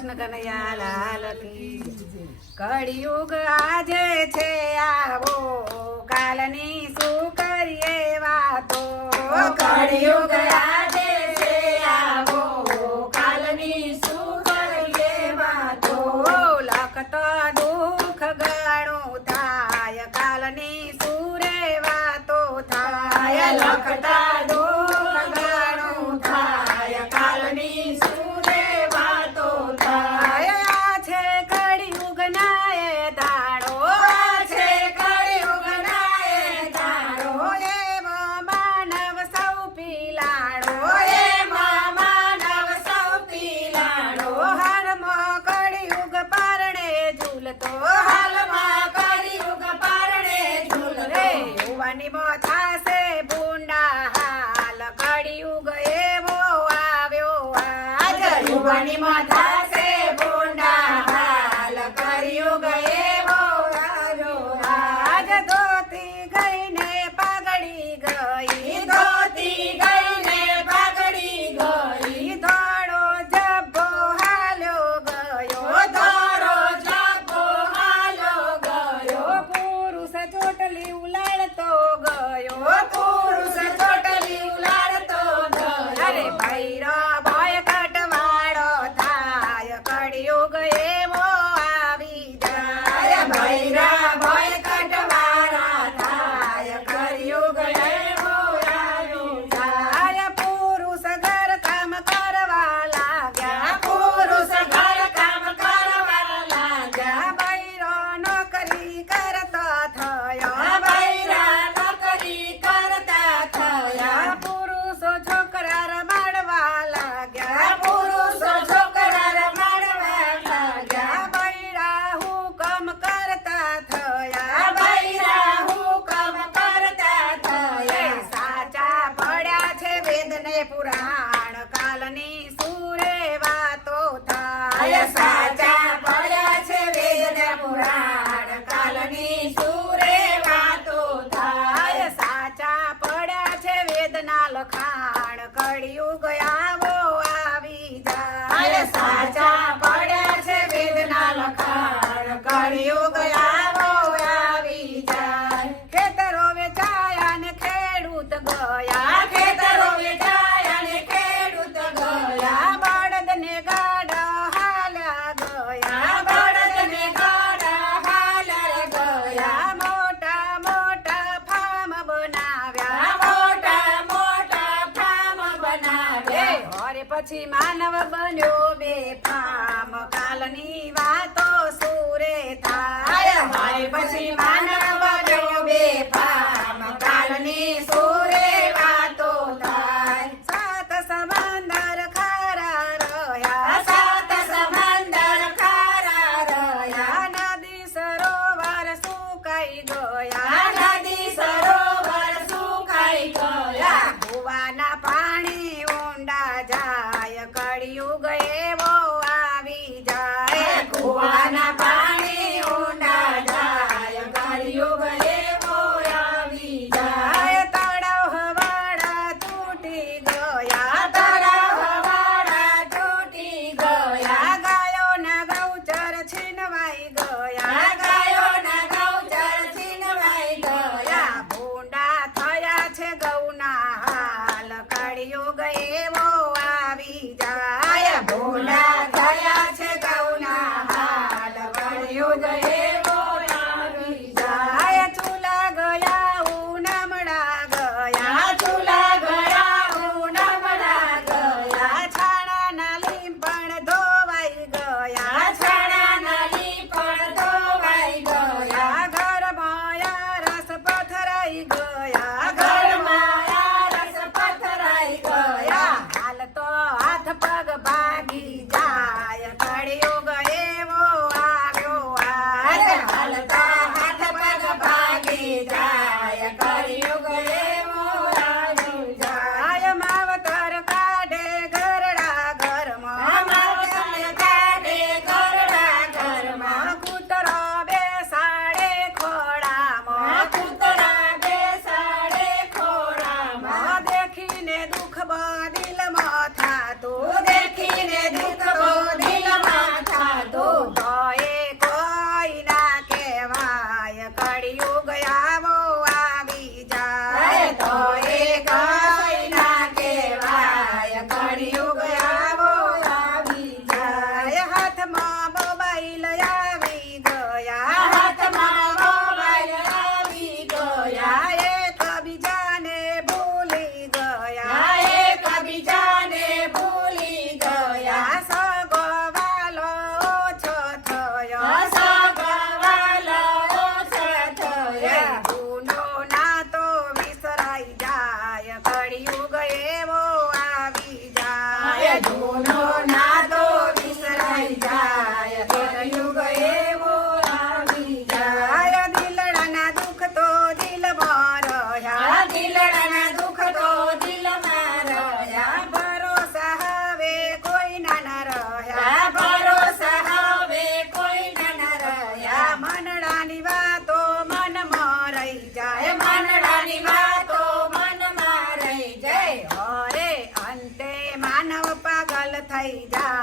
કનૈયા લાલ કી કળિયુગ આજે છે આવો કાલની શું કરીએ વાતો કળિયુગ આજે છે આવો કાલની શું કરીએ વાતો લખતો દુઃખ ઘણું થાય કાલની સુરે વાતો થાય લખતા દુઃખ ઘણું થાય કાલની સુરે વાતો થાય છે કળિયુગ નાએ દાડો છે કળિયુગ નાએ દાડો એવો માનવ સૌ પીલાડો એમાં માનવ સૌ પીલાડો હાલમો કળિયુગ પરણે ઝૂલતો હાલમાં કળિયુગ પરણે ઝૂલતો યુવાની મો થાશે ભૂંડા હાલ કળિયુગ એવો આવ્યો આજ યુવાની માથા છે ભૂંડા હાલ કળિયુગ એવો આવ્યો આજ ધોતી ગઈને પાઘડી ગઈ ધોતી ગઈને પગડી ગઈ ધોળો જબ્બો હાલ્યો ગયો ધોળો જબ્બો હાલ્યો ગયો પુરુષ ચોટલી ઉલાળતો ગયો પુરુષ ચોટલી ઉલાળતો ગયો અરે ભૈરા ભય કટવાળો થાય કળિયુગ એવો આવી જાય ભૈરા ભય કટવાળા થાય કળિયુગ એવો આવ્યો જાય પુરુષ ઘર કામ કરવા લાગ્યા પુરુષ ઘર કામ કરવા લાગ્યા ભૈરો નોકરી કરતો થયો બૈરા નોકરી કરતા થયા પુરુષો છોકરા રમાડવા લાગ્યા પુરુષો છોકરા રમાડવા લાગ્યા બૈરા હુકમ કરતા થયા બૈરા હુકમ કરતા થયા સાચા પડ્યા છે વેદ ને પુરાણ કાલની સુરે વાતો થાય સાચા પડ્યા છે વેદ પુરાણ કાલની સુરે વાતો થાય સાચા પડ્યા છે વેદના લખાણ કળિયુગ આવો આવી જાય સાચા પડ્યા છે વેદના લખાણ કળિયુગ આવો આવી જાય ખેતરો વેચાયા ને ખેડૂત ગયા ખેતરો વેચાયા અને ખેડૂત ગયા બળદ ને ગાડા હાલ્યા ગયા બળદને ગાડા હાલર ગયા મોટા મોટા ફાર્મ બનાવ્યા મોટા મોટા ફાર્મ બનાવ્યા અરે પછી માનવ બન્યો બેફામ કાલની વાતો સુરે થાય હાય પછી માનવ બન્યો બેફામ કાલની સુરે વાતો થાય સાત સમંદર ખારા રહ્યા સાત સમંદર ખારા રહ્યા નદી સરોવર સુકાઈ ગયા નદી સરોવર સુકાઈ ગયા કુવાના પાણી ઊંડા જાય કળિયુગ એવો આવી જાય થઈ જાય